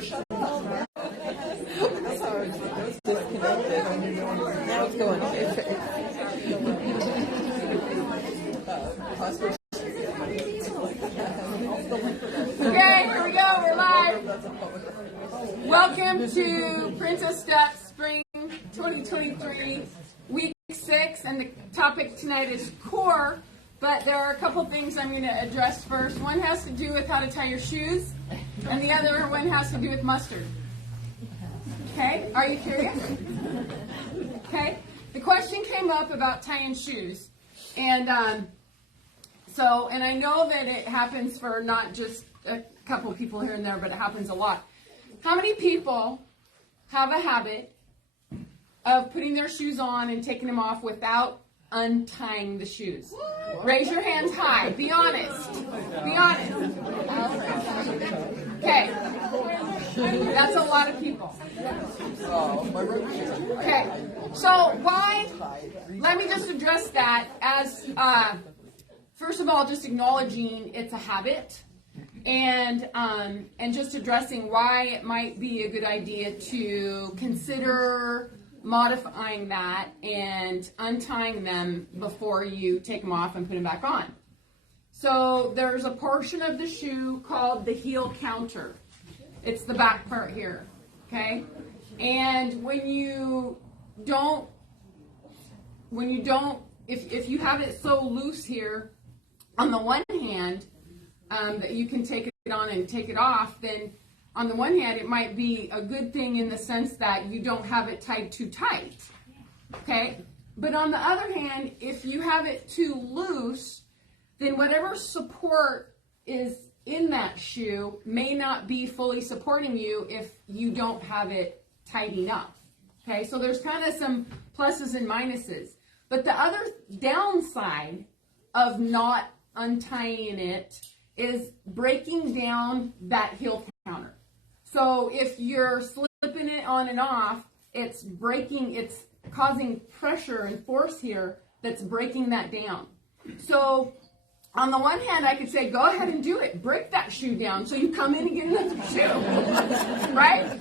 Now it's going. Okay, here we go. We're live. Welcome to Princess Step Spring 2023, Week 6, and the topic tonight is core, but there are a couple things I'm going to address first. One has to do with how to tie your shoes, and the other one has to do with mustard. Okay, are you curious? Okay, the question came up about tying shoes, and I know that it happens for not just a couple people here and there, but it happens a lot. How many people have a habit of putting their shoes on and taking them off without untying the shoes? Raise your hands high. Be honest. Be honest. Okay. That's a lot of people. Okay. So why? Let me just address that as, first of all, just acknowledging it's a habit. And just addressing why it might be a good idea to consider modifying that and untying them before you take them off and put them back on. So there's a portion of the shoe called the heel counter. It's the back part here, okay? And if you have it so loose here, on the one hand, that you can take it on and take it off, then on the one hand, it might be a good thing in the sense that you don't have it tied too tight, okay? But on the other hand, if you have it too loose, then whatever support is in that shoe may not be fully supporting you if you don't have it tight enough, okay? So there's kind of some pluses and minuses. But the other downside of not untying it is breaking down that heel counter. So if you're slipping it on and off, it's causing pressure and force here that's breaking that down. So on the one hand, I could say, go ahead and do it. Break that shoe down so you come in and get another shoe, right?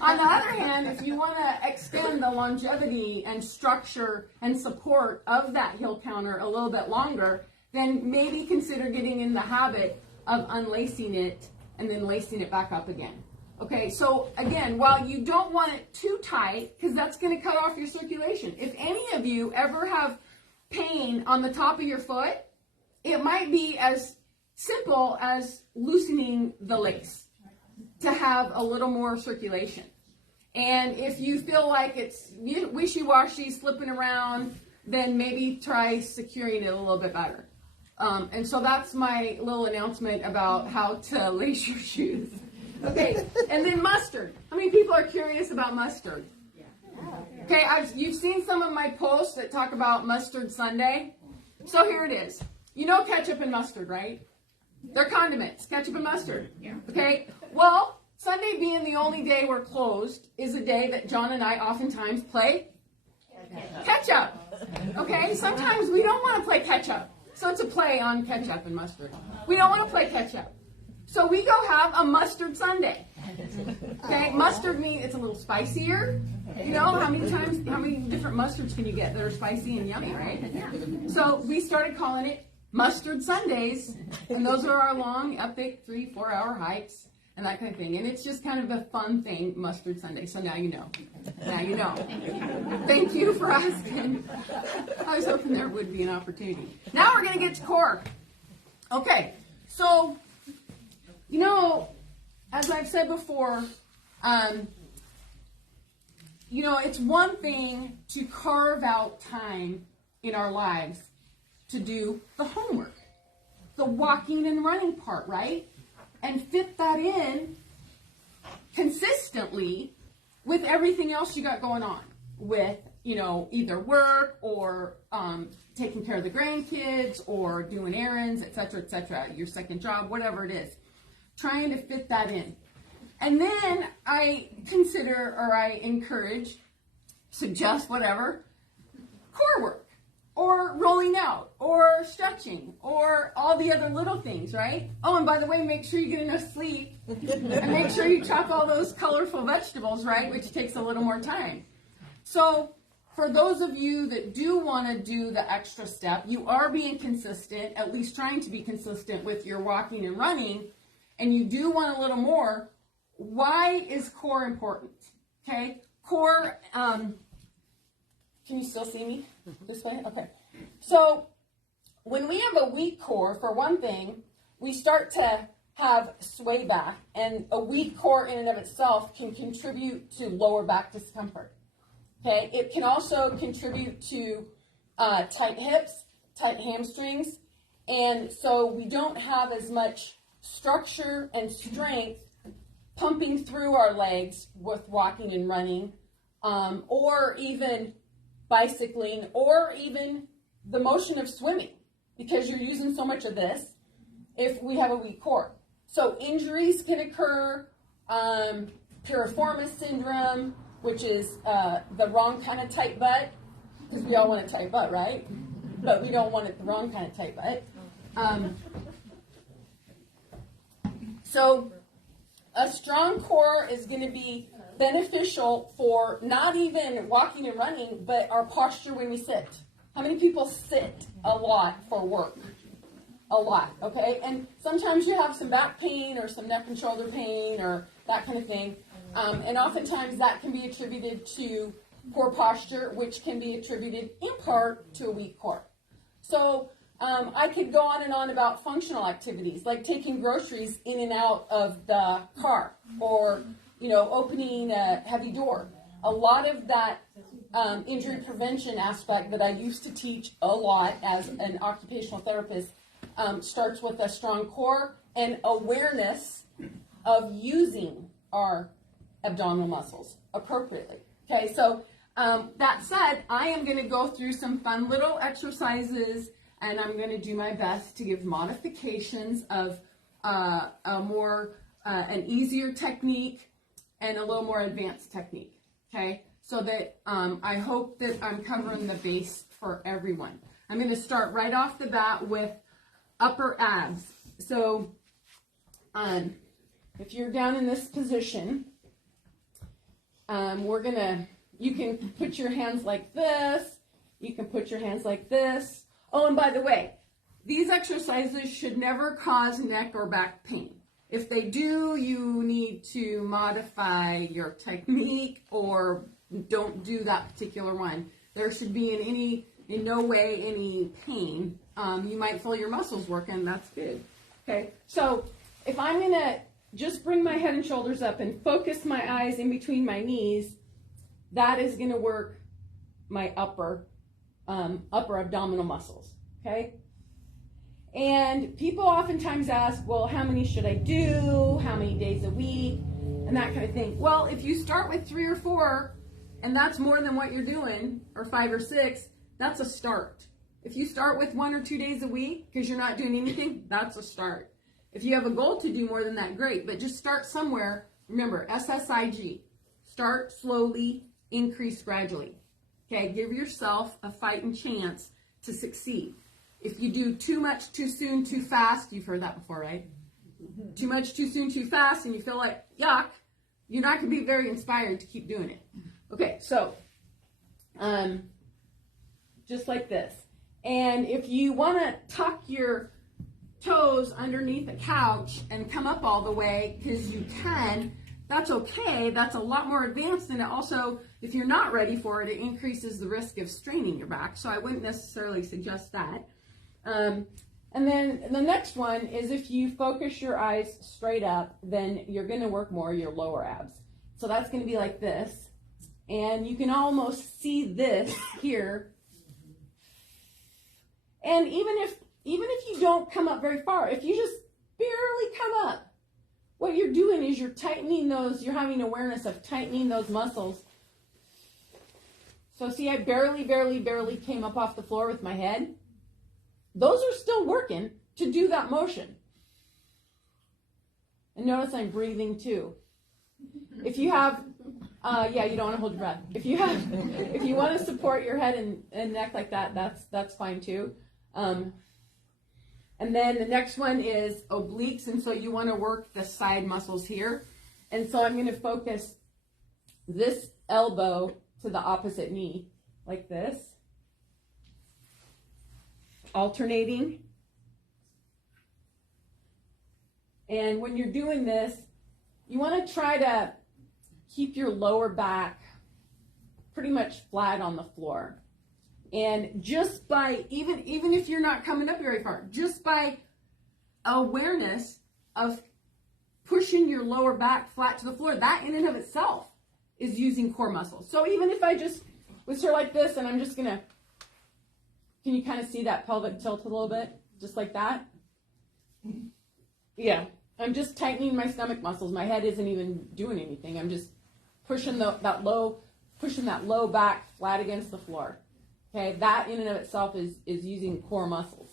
On the other hand, if you want to extend the longevity and structure and support of that heel counter a little bit longer, then maybe consider getting in the habit of unlacing it and then lacing it back up again. Okay, so again, while you don't want it too tight, because that's going to cut off your circulation. If any of you ever have pain on the top of your foot, it might be as simple as loosening the lace to have a little more circulation. And if you feel like it's wishy-washy, slipping around, then maybe try securing it a little bit better. And so that's my little announcement about how to lace your shoes. Okay, and then mustard. How many people are curious about mustard? Okay, you've seen some of my posts that talk about Mustard Sunday. So here it is. You know ketchup and mustard, right? They're condiments, ketchup and mustard. Okay, well, Sunday being the only day we're closed is a day that John and I oftentimes play ketchup. Okay, sometimes we don't want to play ketchup. So it's a play on ketchup and mustard. We don't want to play ketchup. So we go have a mustard Sunday. Okay, mustard means it's a little spicier. You know, how many different mustards can you get that are spicy and yummy, right? So we started calling it Mustard Sundays. And those are our long, epic 3-4 hour hikes and that kind of thing. And it's just kind of a fun thing, Mustard Sunday. So now you know. Now you know. Thank you for asking. I was hoping there would be an opportunity. Now we're going to get to core. Okay, so, you know, as I've said before, you know, it's one thing to carve out time in our lives to do the homework, the walking and running part, right? And fit that in consistently with everything else you got going on with, you know, either work or taking care of the grandkids or doing errands, etc., your second job, whatever it is. Trying to fit that in. And then I consider, or I encourage, suggest, whatever, core work, or rolling out, or stretching, or all the other little things, right? Oh, and by the way, make sure you get enough sleep, and make sure you chop all those colorful vegetables, right? Which takes a little more time. So for those of you that do want to do the extra step, you are being consistent, at least trying to be consistent with your walking and running, and you do want a little more. Why is core important? Okay, core, can you still see me this way? Okay, so when we have a weak core, for one thing, we start to have sway back, and a weak core in and of itself can contribute to lower back discomfort. Okay, it can also contribute to tight hips, tight hamstrings, and so we don't have as much structure and strength pumping through our legs with walking and running, or even bicycling, or even the motion of swimming, because you're using so much of this if we have a weak core. So injuries can occur, piriformis syndrome, which is the wrong kind of tight butt, because we all want a tight butt, right? But we don't want it the wrong kind of tight butt. So a strong core is going to be beneficial for not even walking and running, but our posture when we sit. How many people sit a lot for work? A lot, okay? And sometimes you have some back pain or some neck and shoulder pain or that kind of thing. And oftentimes that can be attributed to poor posture, which can be attributed in part to a weak core. So I could go on and on about functional activities, like taking groceries in and out of the car, or opening a heavy door. A lot of that injury prevention aspect that I used to teach a lot as an occupational therapist starts with a strong core and awareness of using our abdominal muscles appropriately. Okay, so that said, I am going to go through some fun little exercises, and I'm going to do my best to give modifications of an easier technique and a little more advanced technique. Okay, so that I hope that I'm covering the base for everyone. I'm going to start right off the bat with upper abs. So if you're down in this position, you can put your hands like this, you can put your hands like this. Oh, and by the way, these exercises should never cause neck or back pain. If they do, you need to modify your technique or don't do that particular one. There should be in no way any pain. You might feel your muscles working, that's good. Okay, so if I'm going to just bring my head and shoulders up and focus my eyes in between my knees, that is going to work my upper abdominal muscles, okay? And people oftentimes ask, well, how many should I do? How many days a week? And that kind of thing. Well, if you start with 3 or 4, and that's more than what you're doing, or 5 or 6, that's a start. If you start with 1 or 2 days a week because you're not doing anything, that's a start. If you have a goal to do more than that, great. But just start somewhere. Remember, SSIG. Start slowly, increase gradually. Okay, give yourself a fighting chance to succeed. If you do too much, too soon, too fast, you've heard that before, right? Too much, too soon, too fast, and you feel like, yuck, you're not going to be very inspired to keep doing it. Okay, so just like this. And if you want to tuck your toes underneath the couch and come up all the way, because you can, that's okay. That's a lot more advanced, and it also, if you're not ready for it, it increases the risk of straining your back. So I wouldn't necessarily suggest that. And then the next one is if you focus your eyes straight up, then you're going to work more your lower abs. So that's going to be like this. And you can almost see this here. And even if you don't come up very far, if you just barely come up, what you're doing is you're tightening those, you're having awareness of tightening those muscles. So see, I barely came up off the floor with my head. Those are still working to do that motion. And notice I'm breathing too. If you have, you don't want to hold your breath. If you want to support your head and neck like that, that's fine too. And then the next one is obliques, and so you want to work the side muscles here. And so I'm going to focus this elbow to the opposite knee, like this, alternating. And when you're doing this, you want to try to keep your lower back pretty much flat on the floor. And just by, even if you're not coming up very far, just by awareness of pushing your lower back flat to the floor, that in and of itself is using core muscles. So even if I just was here like this and I'm just gonna, can you kind of see that pelvic tilt a little bit? Just like that? Yeah, I'm just tightening my stomach muscles. My head isn't even doing anything. I'm just pushing that low back flat against the floor. Okay, that in and of itself is using core muscles.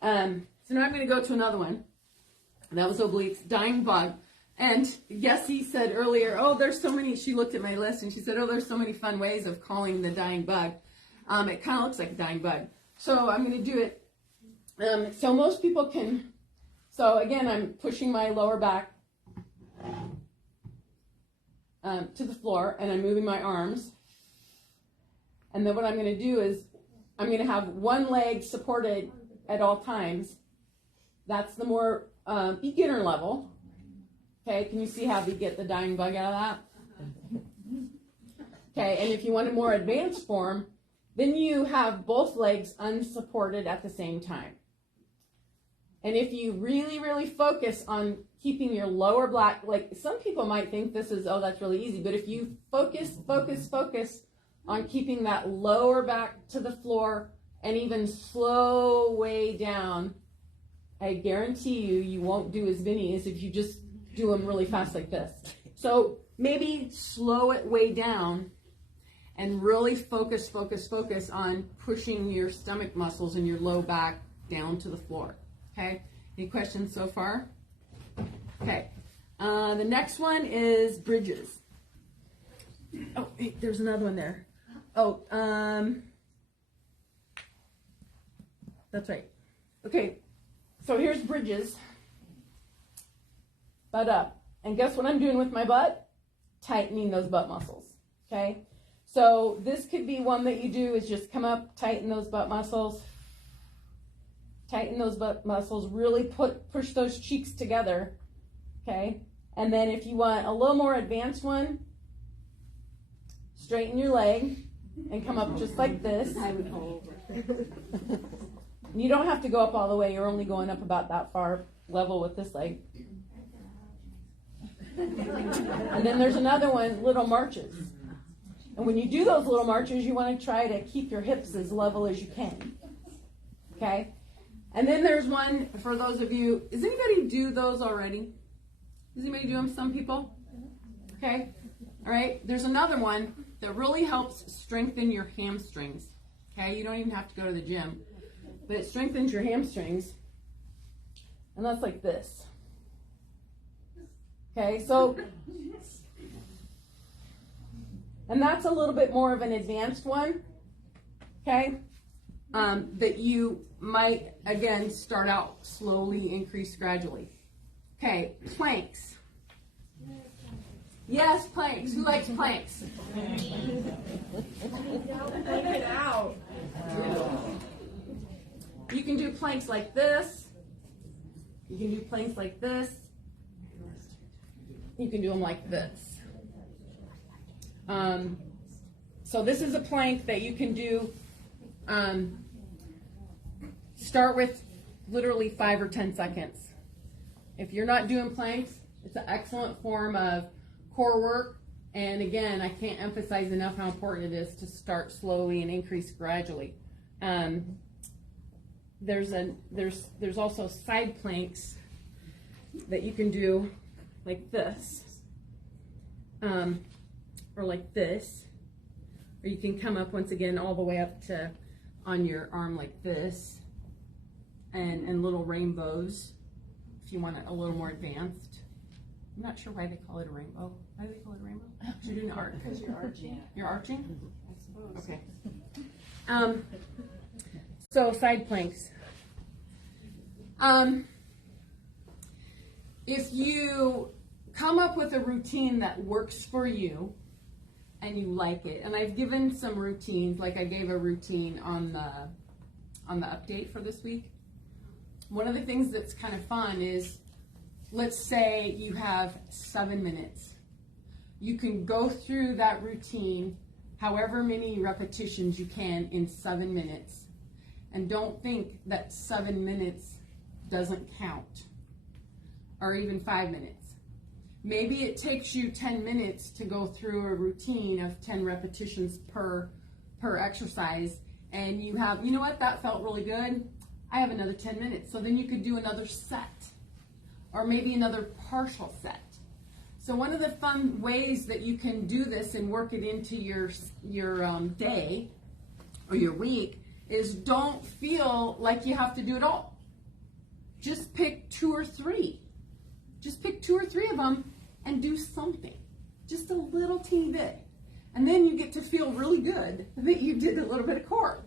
So now I'm going to go to another one. That was obliques, dying bug. And Yessie said earlier, oh, there's so many, she looked at my list and she said, oh, there's so many fun ways of calling the dying bug. It kind of looks like a dying bug. So I'm going to do it. So most people can, so again, I'm pushing my lower back to the floor and I'm moving my arms. And then what I'm going to do is I'm going to have one leg supported at all times. That's the more beginner level. Okay, can you see how we get the dying bug out of that? Okay, and if you want a more advanced form, then you have both legs unsupported at the same time. And if you really, really focus on keeping your lower back, like some people might think this is, oh, that's really easy, but if you focus on keeping that lower back to the floor and even slow way down, I guarantee you won't do as many as if you just do them really fast like this. So maybe slow it way down and really focus on pushing your stomach muscles and your low back down to the floor. Okay, any questions so far? Okay, the next one is bridges. Oh, hey, there's another one there. Oh, that's right. Okay, so here's bridges. Butt up. And guess what I'm doing with my butt? Tightening those butt muscles. Okay, so this could be one that you do is just come up, tighten those butt muscles. Tighten those butt muscles, really push those cheeks together. Okay, and then if you want a little more advanced one, straighten your leg and come up just like this. You don't have to go up all the way. You're only going up about that far level with this leg. And then there's another one, little marches. And when you do those little marches, you want to try to keep your hips as level as you can. Okay? And then there's one for those of you, does anybody do those already? Does anybody do them? Some people? Okay? All right? There's another one that really helps strengthen your hamstrings. Okay? You don't even have to go to the gym. But it strengthens your hamstrings. And that's like this. Okay? So, and that's a little bit more of an advanced one. Okay? That you might, again, start out slowly, increase gradually. Okay, planks. Yes, planks. Who likes planks? You can do planks like this. You can do planks like this. You can do them like this. So this is a plank that you can do. Start with literally 5 or 10 seconds. If you're not doing planks, it's an excellent form of core work. And again, I can't emphasize enough how important it is to start slowly and increase gradually. There's also side planks that you can do like this, or like this, or you can come up once again all the way up to on your arm like this, and little rainbows if you want it a little more advanced. I'm not sure why they call it a rainbow. Why do they call it a rainbow? Because you're doing art. Because you're arching. You're arching? I suppose. Okay. So side planks. If you come up up with a routine that works for you and you like it. And I've given some routines, like I gave a routine on the update for this week. One of the things that's kind of fun is, let's say you have 7 minutes. You can go through that routine however many repetitions you can in 7 minutes. And don't think that 7 minutes doesn't count, or even 5 minutes. Maybe it takes you 10 minutes to go through a routine of 10 repetitions per exercise, and you have, you know what, that felt really good. I have another 10 minutes. So then you could do another set, or maybe another partial set. So one of the fun ways that you can do this and work it into your day or your week is, don't feel like you have to do it all. Just pick 2 or 3. Just pick 2 or 3 of them and do something, just a little teeny bit. And then you get to feel really good that you did a little bit of core.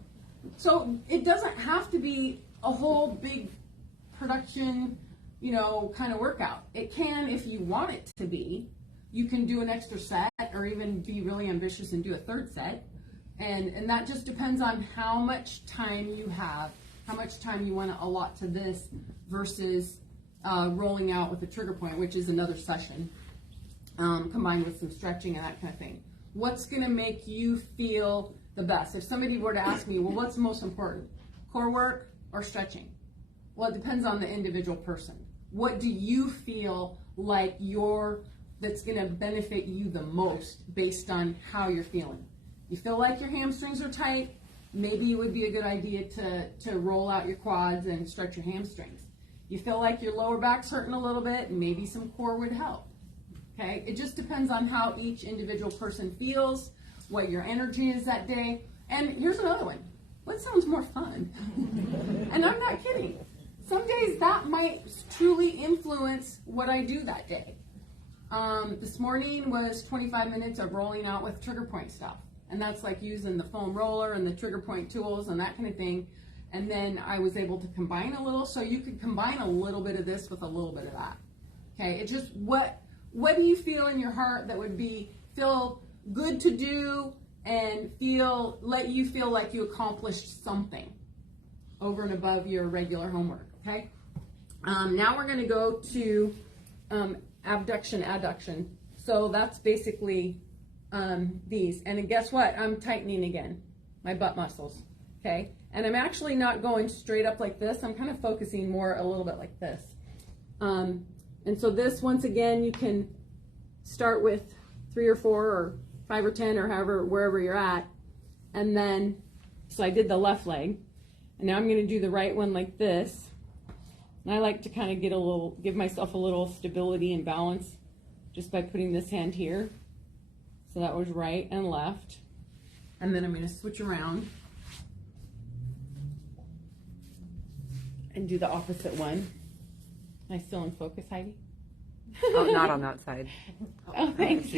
So it doesn't have to be a whole big production, kind of workout. It can, if you want it to be. You can do an extra set, or even be really ambitious and do a 3rd set. And that just depends on how much time you have, how much time you want to allot to this versus rolling out with a trigger point, which is another session, combined with some stretching and that kind of thing. What's going to make you feel the best? If somebody were to ask me, well, what's most important, core work or stretching? Well, it depends on the individual person. What do you feel like that's going to benefit you the most based on how you're feeling? You feel like your hamstrings are tight, maybe it would be a good idea to roll out your quads and stretch your hamstrings. You feel like your lower back's hurting a little bit, maybe some core would help. Okay, it just depends on how each individual person feels, what your energy is that day. And here's another one. What sounds more fun? And I'm not kidding. Some days that might truly influence what I do that day. This morning was 25 minutes of rolling out with trigger point stuff. And that's like using the foam roller and the trigger point tools and that kind of thing. And then I was able to combine a little, so you could combine a little bit of this with a little bit of that. Okay, it just, what do you feel in your heart that would feel good to do and let you feel like you accomplished something over and above your regular homework, okay? Now we're gonna go to abduction, adduction. So that's basically these. And guess what? I'm tightening again, my butt muscles, okay? And I'm actually not going straight up like this. I'm kind of focusing more a little bit like this. And so this, once again, you can start with 3 or 4 or 5 or 10 or wherever you're at. And then, so I did the left leg. And now I'm going to do the right one like this. And I like to kind of give myself a little stability and balance just by putting this hand here. So that was right and left. And then I'm going to switch around and do the opposite one. Am I still in focus, Heidi? Oh, not on that side. Oh, thanks.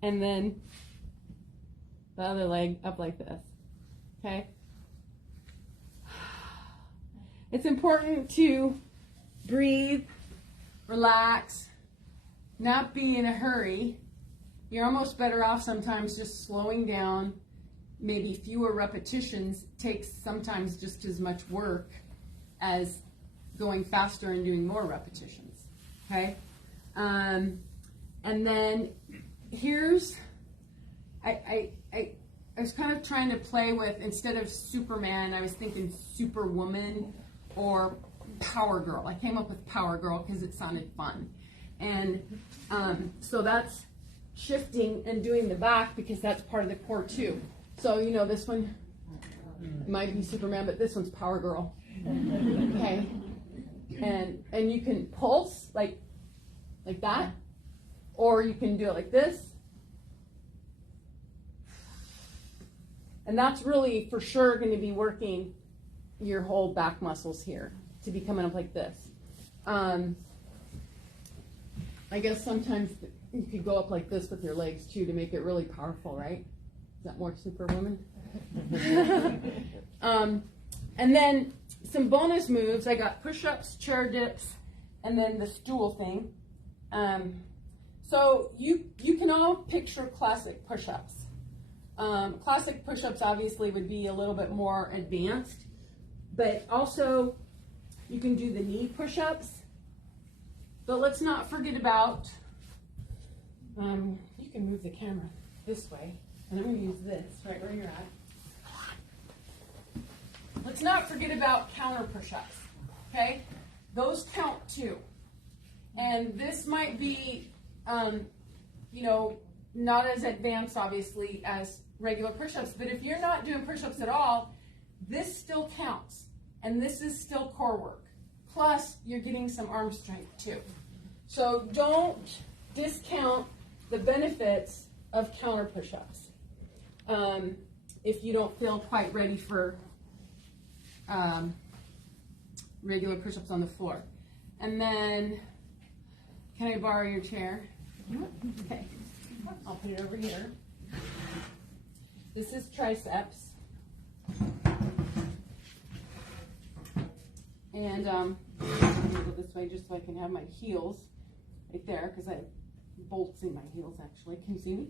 And then the other leg up like this. Okay? It's important to breathe, relax, not be in a hurry. You're almost better off sometimes just slowing down. Maybe fewer repetitions takes sometimes just as much work as going faster and doing more repetitions, okay? And then here's, I was kind of trying to play with, instead of Superman, I was thinking Superwoman or Power Girl. I came up with Power Girl because it sounded fun. And so that's shifting and doing the back because that's part of the core too. So, this one might be Superman, but this one's Power Girl. Okay. And you can pulse like that, or you can do it like this. And that's really for sure going to be working your whole back muscles here to be coming up like this. I guess sometimes you could go up like this with your legs too to make it really powerful, right? Is that more Superwoman? And then some bonus moves. I got push-ups, chair dips, and then the stool thing. So you can all picture classic push-ups. Classic push-ups obviously would be a little bit more advanced, but also you can do the knee push-ups. But let's not forget about, you can move the camera this way, and I'm going to use this right where you're at. Let's not forget about counter push-ups, okay? Those count too. And this might be, not as advanced, obviously, as regular push-ups, but if you're not doing push-ups at all, this still counts. And this is still core work. Plus, you're getting some arm strength too. So don't discount the benefits of counter push-ups if you don't feel quite ready for regular push-ups on the floor. And then, can I borrow your chair? Okay, I'll put it over here. This is triceps. And I'm going to go this way just so I can have my heels right there, because I have bolts in my heels actually. Can you see me?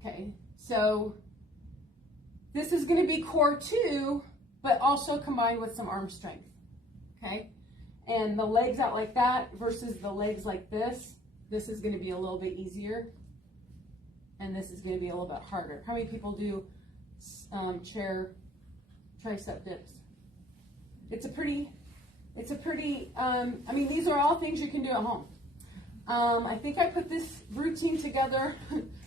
Okay, so this is going to be core too, but also combined with some arm strength. Okay, and the legs out like that versus the legs like this is going to be a little bit easier, and this is going to be a little bit harder. How many people do chair tricep dips? It's a pretty, these are all things you can do at home. I think I put this routine together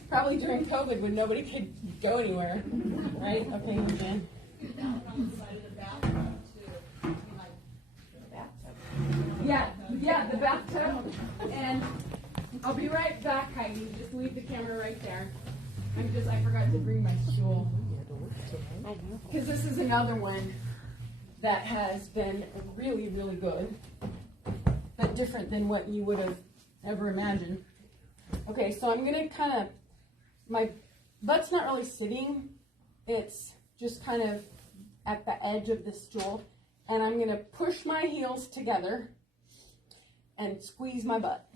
probably during COVID when nobody could go anywhere, right? Okay, you can. Yeah, the bathtub. And I'll be right back, Heidi. Just leave the camera right there. I forgot to bring my stool. Because this is another one that has been really, really good, but different than what you would have ever imagined. Okay, so I'm going to my butt's not really sitting. It's just kind of at the edge of the stool. And I'm going to push my heels together and squeeze my butt.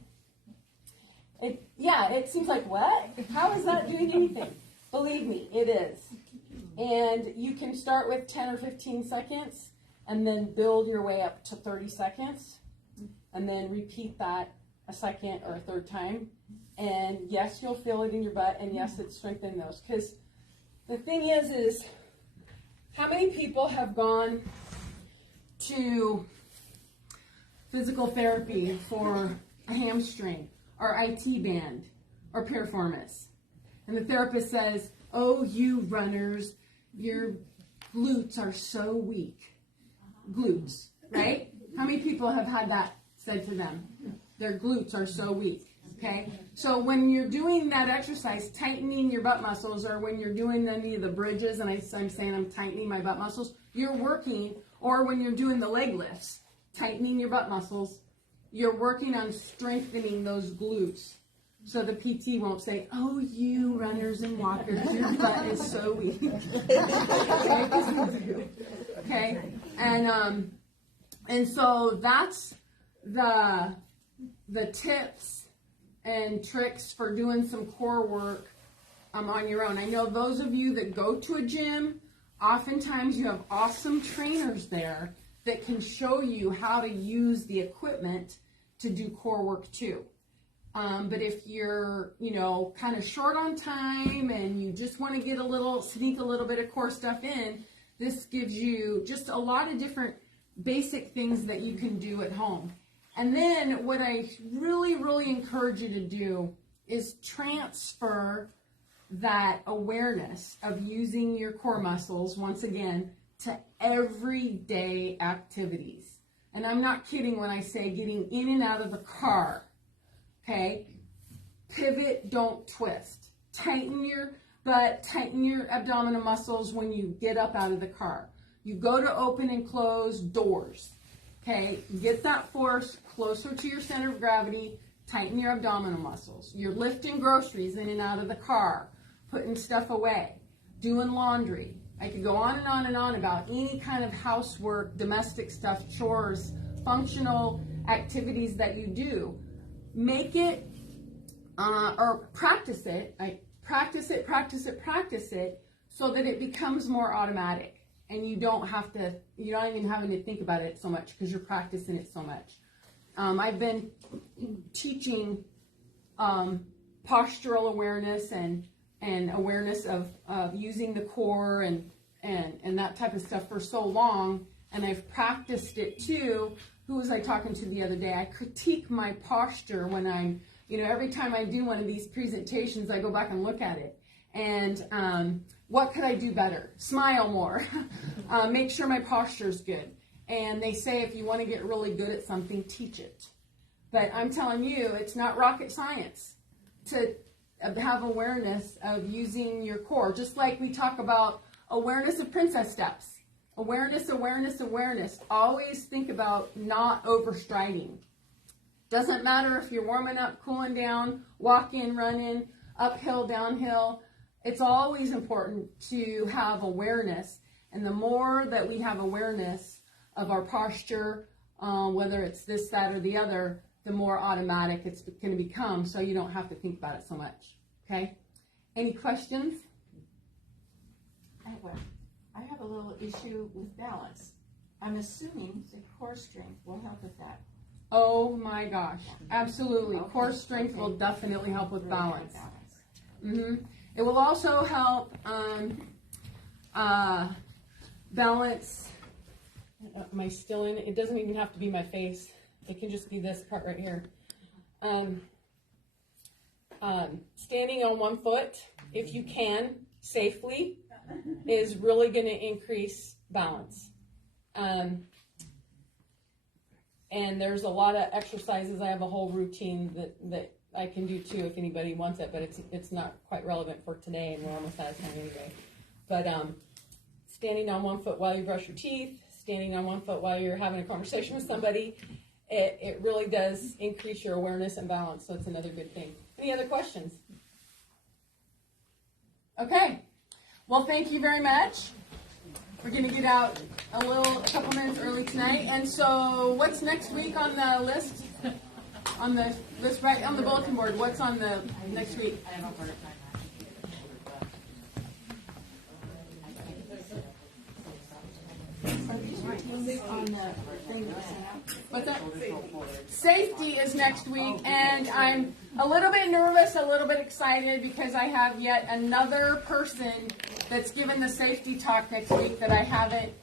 It seems like, what? How is that doing anything? Believe me, it is. And you can start with 10 or 15 seconds and then build your way up to 30 seconds. And then repeat that a second or a third time. And yes, you'll feel it in your butt. And yes, it's strengthening those. Because the thing is how many people have gone to physical therapy for a hamstring or IT band or piriformis, and the therapist says, "Oh, you runners, your glutes are so weak." Glutes, right? How many people have had that said to them? Their glutes are so weak. Okay, so when you're doing that exercise, tightening your butt muscles, or when you're doing any of the bridges, and I'm saying I'm tightening my butt muscles, you're working, or when you're doing the leg lifts, tightening your butt muscles, you're working on strengthening those glutes. So the PT won't say, "Oh, you runners and walkers, your butt is so weak." Okay, and so that's the tips and tricks for doing some core work on your own. I know those of you that go to a gym, oftentimes you have awesome trainers there that can show you how to use the equipment to do core work too. But if you're, kind of short on time and you just want to sneak a little bit of core stuff in, this gives you just a lot of different basic things that you can do at home. And then what I really, really encourage you to do is transfer that awareness of using your core muscles, once again, to everyday activities. And I'm not kidding when I say getting in and out of the car, okay? Pivot, don't twist. Tighten your butt, tighten your abdominal muscles when you get up out of the car. You go to open and close doors. Okay, get that force closer to your center of gravity, tighten your abdominal muscles. You're lifting groceries in and out of the car, putting stuff away, doing laundry. I could go on and on and on about any kind of housework, domestic stuff, chores, functional activities that you do. Make it or practice it. Practice it so that it becomes more automatic, and you're not even having to think about it so much because you're practicing it so much. I've been teaching postural awareness and awareness of using the core and that type of stuff for so long, and I've practiced it too. Who was I talking to the other day? I critique my posture when I'm, every time I do one of these presentations, I go back and look at it. And what could I do better? Smile more. Make sure my posture's good. And they say if you want to get really good at something, teach it. But I'm telling you, it's not rocket science to have awareness of using your core. Just like we talk about awareness of princess steps. Awareness. Always think about not overstriding. Doesn't matter if you're warming up, cooling down, walking, running, uphill, downhill. It's always important to have awareness. And the more that we have awareness of our posture, whether it's this, that, or the other, the more automatic it's going to become, so you don't have to think about it so much. Okay? Any questions? I have a little issue with balance. I'm assuming the core strength will help with that. Oh my gosh, absolutely. Okay. Core strength will definitely help with balance. It will also help balance. Am I still in it? It doesn't even have to be my face. It can just be this part right here. Standing on one foot, if you can, safely, is really going to increase balance. And there's a lot of exercises. I have a whole routine that I can do too if anybody wants it, but it's not quite relevant for today, and we're almost out of time anyway. But standing on one foot while you brush your teeth, standing on one foot while you're having a conversation with somebody, it really does increase your awareness and balance, so it's another good thing. Any other questions? Okay. Well, thank you very much. We're going to get out a couple minutes early tonight. And so what's next week on the list? On the list right on the bulletin board. What's on the next week? What's that? Safety is next week, and I'm a little bit nervous, a little bit excited because I have yet another person that's given the safety talk next week that I haven't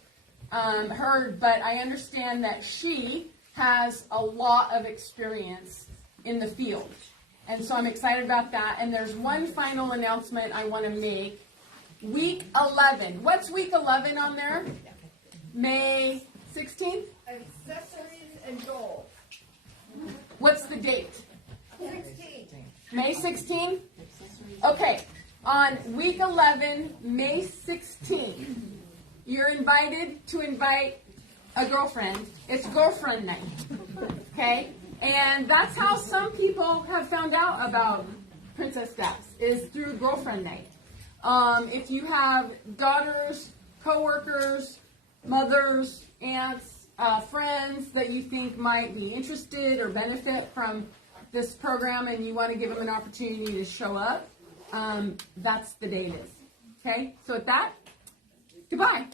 heard, but I understand that she has a lot of experience in the field, and so I'm excited about that. And there's one final announcement I want to make. Week 11. What's week 11 on there? May 16th? Accessories and goals. What's the date? 16. May 16th? Okay. On week 11, May 16th, you're invited to invite a girlfriend. It's girlfriend night. Okay? And that's how some people have found out about Princess Steps, is through girlfriend night. If you have daughters, coworkers, mothers, aunts, friends that you think might be interested or benefit from this program and you want to give them an opportunity to show up, that's the day it is. Okay? So with that, goodbye.